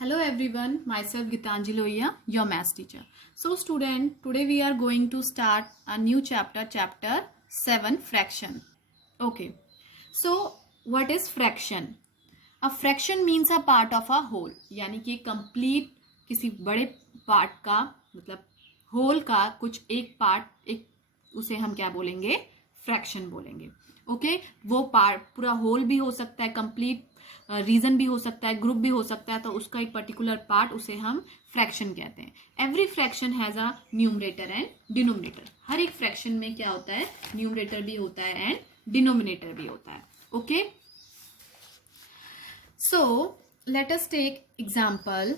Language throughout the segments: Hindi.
Hello everyone, myself Gitanjali Lohia, your maths teacher. So student, today we are going to start a new chapter, chapter 7, fraction. Okay, so what is fraction? A fraction means a part of a whole, यानी कि complete किसी बड़े part का मतलब whole का कुछ एक part एक उसे हम क्या बोलेंगे? फ्रैक्शन बोलेंगे. ओके वो पार्ट पूरा होल भी हो सकता है, कंप्लीट रीजन भी हो सकता है, ग्रुप भी हो सकता है, तो उसका एक पर्टिकुलर पार्ट उसे हम फ्रैक्शन कहते हैं. Every fraction has a numerator and denominator. हर एक फ्रैक्शन में क्या होता है? न्यूमरेटर भी होता है एंड डिनोमिनेटर भी होता है. Okay so let us take example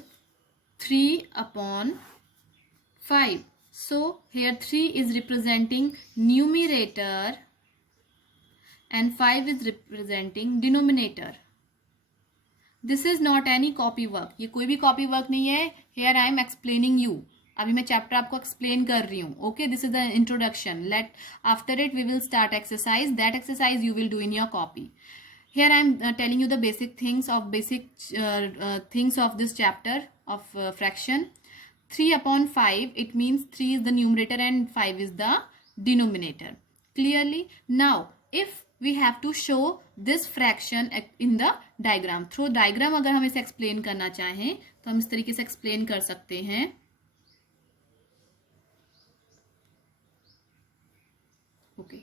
3/5. So here 3 is representing numerator and 5 is representing denominator. This is not any copy work. ये कोई भी copy work नहीं है. Here I am explaining you. अभी मैं चैप्टर आपको एक्सप्लेन कर रही हूँ. Okay this is the introduction. Let after it we will start exercise. That exercise you will do in your copy. Here I am telling you the basic things of this chapter of fraction. 3/5, it means 3 is the numerator and 5 is the denominator. Clearly? Now, if we have to show this fraction in the diagram. Through diagram अगर हम इसे explain करना चाहें तो हम इस तरीके से explain कर सकते हैं. Okay.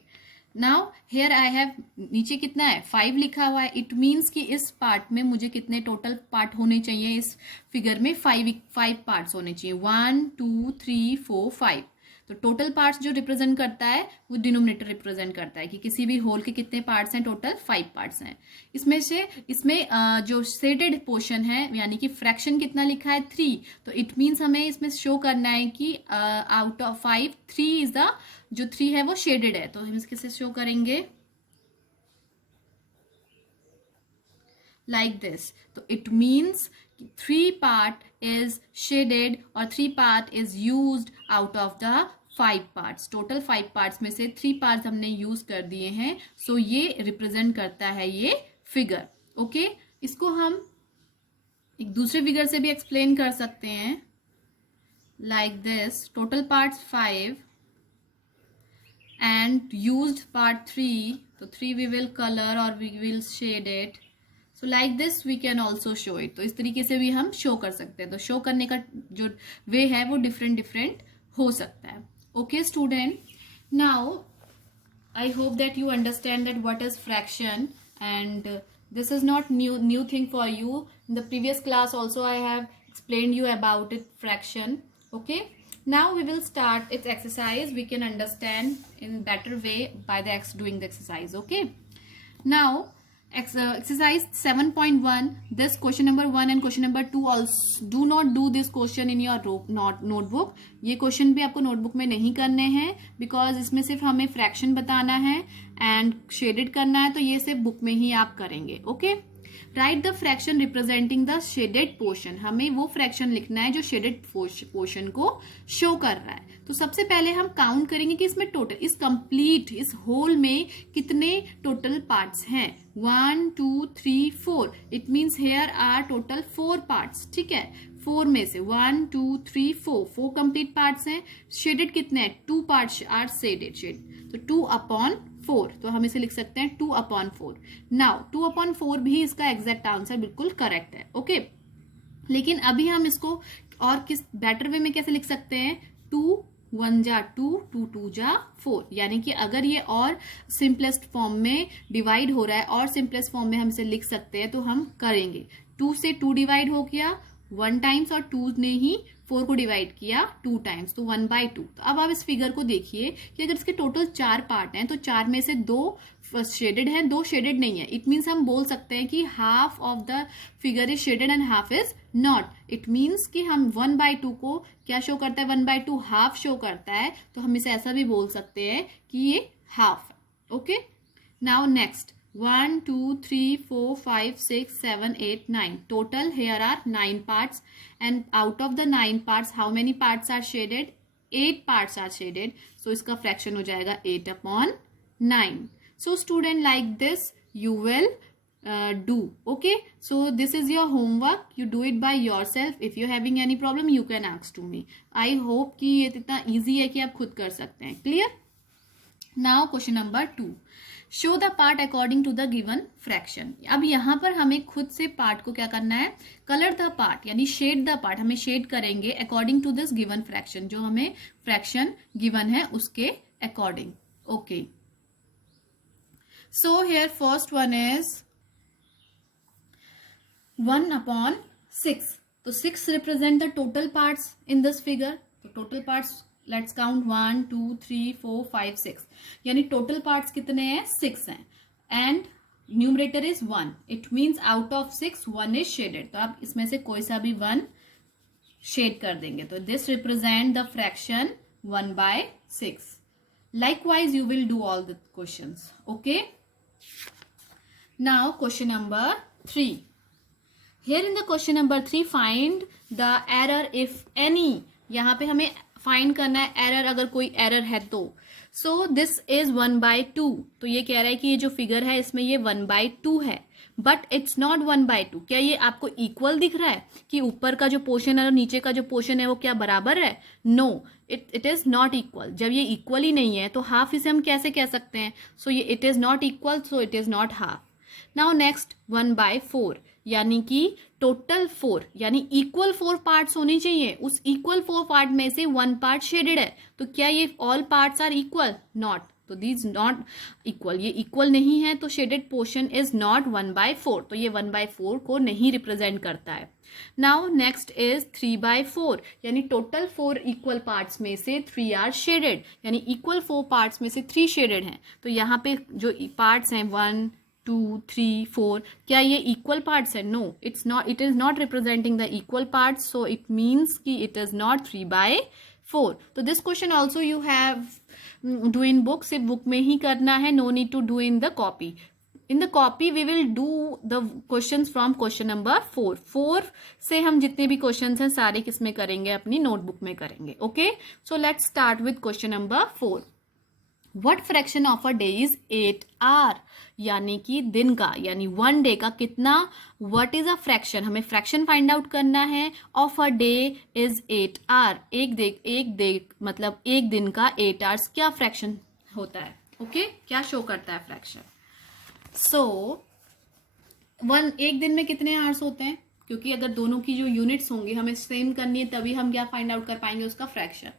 Now here I have नीचे कितना है 5 लिखा हुआ है. इट मीन्स कि इस पार्ट में मुझे कितने टोटल पार्ट होने चाहिए? इस फिगर में 5 पार्ट्स होने चाहिए. 1 2 3 4 5. तो टोटल पार्ट्स जो रिप्रेजेंट करता है वो डिनोमिनेटर रिप्रेजेंट करता है कि किसी भी होल के कितने पार्ट्स हैं. टोटल 5 पार्ट्स हैं. इसमें जो शेडेड पोर्शन है यानी कि फ्रैक्शन कितना लिखा है 3. तो इट मीन्स हमें इसमें शो करना है कि आउट ऑफ 5 3 इज द जो 3 है वो शेडेड है. तो हम इसके शो करेंगे लाइक दिस. तो it means 3 part is shaded और 3 part is used out of the 5 parts. Total 5 parts में से 3 पार्ट्स हमने यूज कर दिए हैं. सो ये रिप्रेजेंट करता है ये फिगर. ओके इसको हम एक दूसरे फिगर से भी एक्सप्लेन कर सकते हैं like this. Total parts 5 and used part 3. तो 3 we will color or we will shade it. So like this we can also show it. तो इस तरीके से भी हम शो कर सकते हैं. तो शो करने का जो वे है वो डिफरेंट हो सकता है. Okay student, now I hope that you understand that what is fraction and this is not new thing for you. In the previous class also I have explained you about it fraction. Okay. Now we will start its exercise. We can understand in better way by doing the exercise. Okay. Now exercise 7.1. This question number 1 and question number 2 also do not do this question in your notebook. ये question भी आपको notebook में नहीं करने हैं because इसमें सिर्फ हमें fraction बताना है and shaded करना है. तो ये सिर्फ book में ही आप करेंगे. Okay. Right the fraction representing the shaded portion. हमें वो फ्रैक्शन लिखना है जो शेडेड पोर्शन को शो कर रहा है. तो सबसे पहले हम काउंट करेंगे कि इसमें टोटल इस होल में कितने टोटल पार्ट्स हैं. 1 2 3 4. It means here are total 4 parts. ठीक है 4 में से 1 2 3 4 कंप्लीट पार्ट्स हैं. शेडेड कितने हैं? 2 पार्ट्स आर शेडेड. तो 2/4. तो हम इसे लिख सकते हैं 2/4. नाउ 2/4 भी इसका एग्जैक्ट आंसर बिल्कुल करेक्ट है. ओके लेकिन अभी हम इसको और किस बेटर वे में कैसे लिख सकते हैं? 2 1 जा 2 2 2 जा 4. यानी कि अगर ये और सिंपलेस्ट फॉर्म में डिवाइड हो रहा है और सिंपलेस्ट फॉर्म में हम इसे लिख सकते हैं तो हम करेंगे. 2 से 2 डिवाइड हो गया 1 टाइम्स और 2 ने ही 4 को डिवाइड किया 2 टाइम्स. तो 1/2. तो अब आप इस फिगर को देखिए कि अगर इसके टोटल 4 पार्ट हैं तो 4 में से 2 शेडेड हैं 2 शेडेड नहीं है. इट मीन्स हम बोल सकते हैं कि half of the figure is shaded and half is not. It means कि हम 1/2 को क्या शो करता है? 1/2 हाफ शो करता है. तो हम इसे ऐसा भी बोल सकते हैं कि ये हाफ है. Okay now next 1 2 3 4 5 6 7 8 9. Total here are 9 parts and out of the 9 parts how many parts are shaded? 8 parts are shaded. So इसका fraction हो जाएगा 8/9. So student like this you will do. Okay, so this is your homework, you do it by yourself. If you're having any problem you can ask to me. I hope कि ये इतना easy है कि आप खुद कर सकते हैं. Clear? Now question number 2, show the part according to the given fraction. अब यहाँ पर हमें खुद से पार्ट को क्या करना है, कलर द पार्ट यानी शेड द पार्ट, हमें शेड करेंगे according to this given fraction, जो हमें फ्रैक्शन गिवन है उसके according. Okay, so here first one is 1/6. तो 6 represent the total parts in this figure. तो टोटल पार्ट्स लेट्स काउंट 1 2 3 4 5 6, यानी टोटल पार्ट्स कितने हैं, 6 हैं. And numerator is 1. It means out of 6 1 is shaded. तो आप इसमें से कोई सा भी 1 शेड कर देंगे. तो this represent the fraction 1/6. Likewise you will do all the questions. Okay, now question number 3. Here in the question number 3 find the error if any. यहाँ पे हमें फाइंड करना है एरर, अगर कोई एरर है तो. So this is 1/2. तो ये कह रहा है कि ये जो फिगर है इसमें ये 1/2 है, बट इट्स नॉट 1/2. क्या ये आपको इक्वल दिख रहा है कि ऊपर का जो पोर्शन है और नीचे का जो पोर्शन है वो क्या बराबर है? No, it is not equal. जब ये इक्वल ही नहीं है तो हाफ इसे हम कैसे कह सकते हैं? सो ये it is not equal, so it is not half. Now next 1/4, यानी कि टोटल 4 यानी इक्वल 4 पार्ट्स होने चाहिए. उस इक्वल 4 पार्ट में से 1 पार्ट शेडेड है. तो क्या ये all parts are equal? Not. तो दीज नॉट इक्वल, ये इक्वल नहीं है, तो शेडेड पोर्शन इज नॉट 1/4. तो ये 1/4 को नहीं रिप्रेजेंट करता है. नाउ नेक्स्ट इज 3/4, यानी टोटल 4 इक्वल पार्ट्स में से 3 आर शेडेड, यानी इक्वल 4 पार्ट्स में से 3 शेडेड हैं. तो यहाँ पे जो पार्ट्स हैं 1 2 3 4, क्या ये इक्वल पार्ट्स है? No, it's not. It is not representing the equal parts, so it means कि इट इज नॉट 3/4. तो this question also you have do in book. सिर्फ बुक में ही करना है, no need to do in the copy. In the copy we will do the question from question number 4. 4 से हम जितने भी क्वेश्चन हैं सारे किसमें करेंगे? अपनी नोटबुक में करेंगे. Okay, so let's start with question number 4. What fraction of a day is 8 hour, यानी कि दिन का यानी 1 डे का कितना, वट इज अ फ्रैक्शन, हमें फ्रैक्शन फाइंड आउट करना है. Of a day is 8 hour, एक डे मतलब एक दिन का 8 आवर्स क्या फ्रैक्शन होता है? ओके, क्या शो करता है फ्रैक्शन? सो एक दिन में कितने आवर्स होते हैं? क्योंकि अगर दोनों की जो यूनिट्स होंगी हमें सेम करनी है, तभी हम क्या फाइंड आउट कर पाएंगे उसका फ्रैक्शन.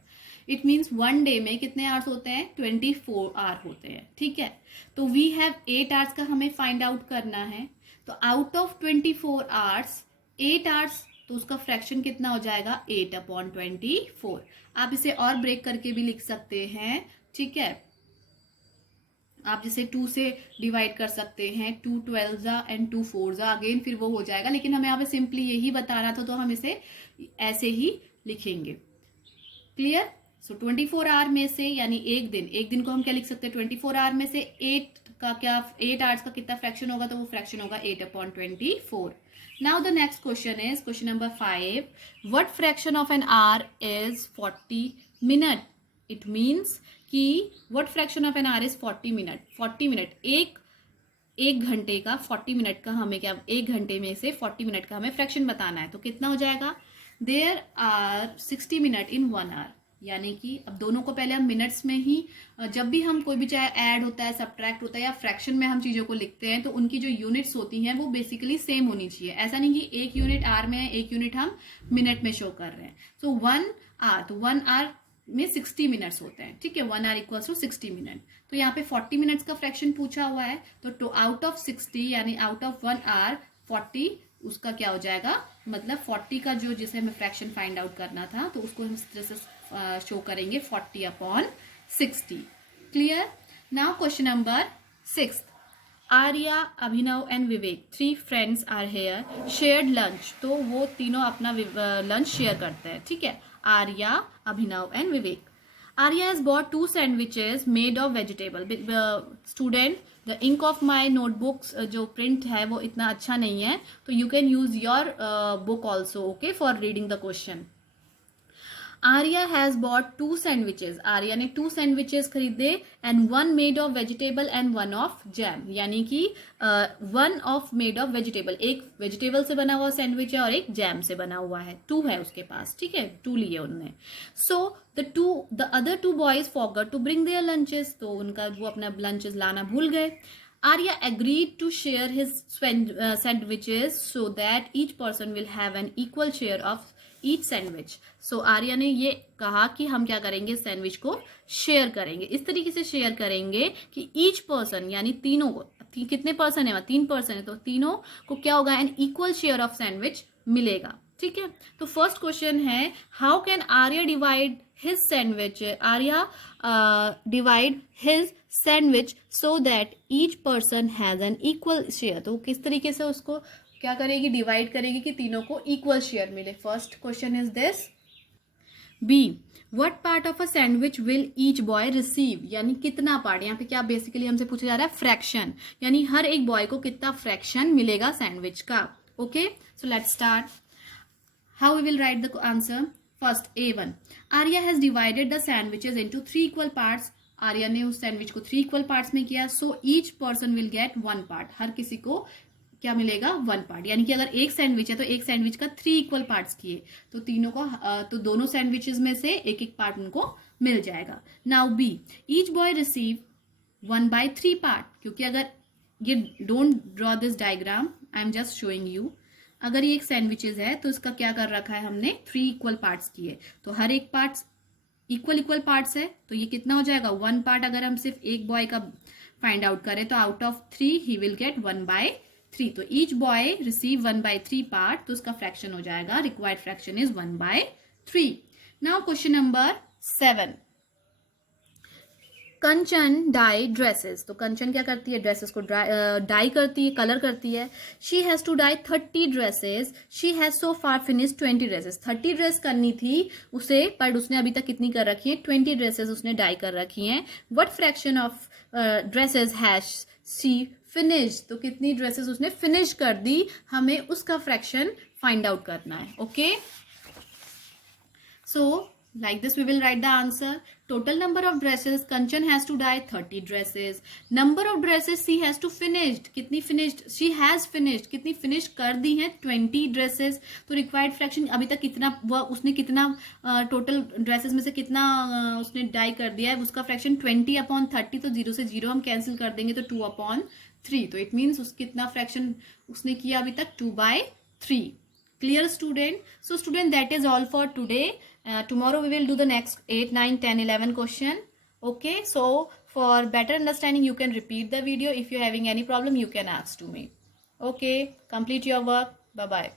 इट मीन्स 1 डे में कितने आवर्स होते हैं? 24 आवर होते हैं. ठीक है, तो वी हैव 8 आवर्स का हमें फाइंड आउट करना है. तो आउट ऑफ 24 आवर्स 8 आवर्स, तो उसका फ्रैक्शन कितना हो जाएगा? 8/24. आप इसे और ब्रेक करके भी लिख सकते हैं. ठीक है, आप जैसे 2 से डिवाइड कर सकते हैं, 2 12 एंड 2 4 अगेन फिर वो हो जाएगा. लेकिन हमें यहाँ पे सिंपली यही बताना था, तो हम इसे ऐसे ही लिखेंगे. क्लियर? सो 24 आवर में से, यानी एक दिन को हम क्या लिख सकते हैं? 24 आवर में से 8 आवर्स का कितना फ्रैक्शन होगा? तो वो फ्रैक्शन होगा 8/24. Now the next question is question number 5. What fraction of an hour is 40 minute? It means कि what fraction of an hour is 40 minute. 40 minute एक घंटे का 40 मिनट का हमें क्या, एक घंटे में से 40 मिनट का हमें फ्रैक्शन बताना है. तो कितना हो जाएगा? There are 60 minute in 1 hour. यानी कि अब दोनों को पहले हम मिनट्स में ही, जब भी हम कोई भी चाहे ऐड होता है, सब्ट्रैक्ट होता है या फ्रैक्शन में हम चीज़ों को लिखते हैं, तो उनकी जो यूनिट्स होती हैं वो बेसिकली सेम होनी चाहिए. ऐसा नहीं कि एक यूनिट आर में है, एक यूनिट हम मिनट में शो कर रहे हैं. सो 1 आवर, तो 1 आवर में 60 मिनट्स होते हैं. ठीक है, 1 आवर इक्वल्स टू 60 मिनट. तो यहाँ पे 40 मिनट्स का फ्रैक्शन पूछा हुआ है. तो आउट ऑफ 60 यानी आउट ऑफ 1 आवर 40, उसका क्या हो जाएगा? मतलब 40 का जो जिसे हमें फ्रैक्शन फाइंड आउट करना था, तो उसको हम इस तरह से शो करेंगे 40/60. Clear? Now question number 6. Arya, Abhinav and Vivek 3 friends are here, shared lunch. तो वो तीनों अपना लंच शेयर करते हैं. ठीक है, Arya, Abhinav and Vivek. Arya has bought 2 sandwiches made of vegetable. Student, the ink of my notebooks जो प्रिंट है वो इतना अच्छा नहीं है, तो you can use your book also, okay, for reading the question. Arya has bought 2 sandwiches, Arya ने 2 सैंडविचेस खरीदे and 1 made of vegetable and 1 of jam, यानी कि 1 ऑफ मेड ऑफ वेजिटेबल, एक वेजिटेबल से बना हुआ सैंडविच है और एक जैम से बना हुआ है, 2 है उसके पास, ठीक है, 2 लिए उन्होंने. So the other 2 boys forgot to bring their lunches, तो उनका वो अपना लंचेस लाना भूल गए. Arya agreed to share his sandwiches so that each person will have an equal share of each sandwich. So Arya ने ये कहा कि हम क्या करेंगे, सैंडविच को शेयर करेंगे. इस तरीके से शेयर करेंगे कि ईच पर्सन, यानी तीनों को, कितने पर्सन है, 3 पर्सन है, तो तीनों को क्या होगा, an equal share of sandwich मिलेगा. ठीक है, तो फर्स्ट क्वेश्चन है, how can Arya divide his sandwich, Arya divide his sandwich so that each person has an equal share. तो किस तरीके से उसको क्या करेगी, डिवाइड करेगी कि तीनों को इक्वल शेयर मिले. First question is this. B, what part of a sandwich will each boy receive, यानी कितना पार्ट, यहाँ पे क्या बेसिकली हमसे पूछा जा रहा है, फ्रैक्शन, यानी हर एक बॉय को कितना फ्रैक्शन मिलेगा सैंडविच का. Okay, so let's start. How we will write the answer. First A1, Arya has divided the sandwiches into 3 equal parts. Arya ने उस सैंडविच को 3 इक्वल पार्ट्स में किया. So each person will get 1 part, हर किसी को क्या मिलेगा, 1 पार्ट. यानी कि अगर एक सैंडविच है तो एक सैंडविच का 3 इक्वल पार्ट्स किए तो तीनों को तो दोनों सैंडविचेस में से एक एक पार्ट उनको मिल जाएगा. Now B, each boy receive 1/3 part, क्योंकि अगर ये, don't draw this diagram, I am just showing you. अगर ये एक सैंडविचेस है तो इसका क्या कर रखा है हमने, 3 इक्वल पार्ट्स किए, तो हर एक पार्ट्स इक्वल पार्ट्स है, तो ये कितना हो जाएगा, 1 पार्ट. अगर हम सिर्फ एक बॉय का फाइंड आउट करें तो out of 3 he will get 1/3. तो ईच बॉय रिसीव 1/3 पार्ट, तो उसका फ्रैक्शन हो जाएगा, required fraction is 1/3. Now question number 7. Kanchan dye dresses, तो कंचन क्या करती है, ड्रेसेस को डाई करती है, कलर करती है. She has to dye 30 dresses, she has so far finish 20 dresses. 30 dress करनी थी उसे, पर उसने अभी तक कितनी कर रखी है, 20 ड्रेसेस उसने डाई कर रखी हैं. What fraction of dresses has she finish, तो कितनी ड्रेसेस उसने फिनिश कर दी, हमें उसका फ्रैक्शन फाइंड आउट करना है. Okay, so like this we will write the answer. Total number of dresses, Kanchan has to dye 30 dresses. Number of dresses she has to finished, कितनी finished, she has finished, कितनी finish कर दी है, 20 dresses. तो required fraction अभी तक कितना, वह उसने कितना total dresses में से कितना उसने डाई कर दिया है, उसका फ्रैक्शन 20/30, तो 0 से 0 हम कैंसिल कर देंगे तो 2/3. तो इट मीन्स उस कितना फ्रैक्शन उसने किया अभी तक, 2/3. Clear student? So student, that is all for today. Tomorrow we will do the next 8, 9, 10, 11 question. Okay, so for better understanding you can repeat the video. If you're having any problem you can ask to me. Okay, complete your work. Bye bye.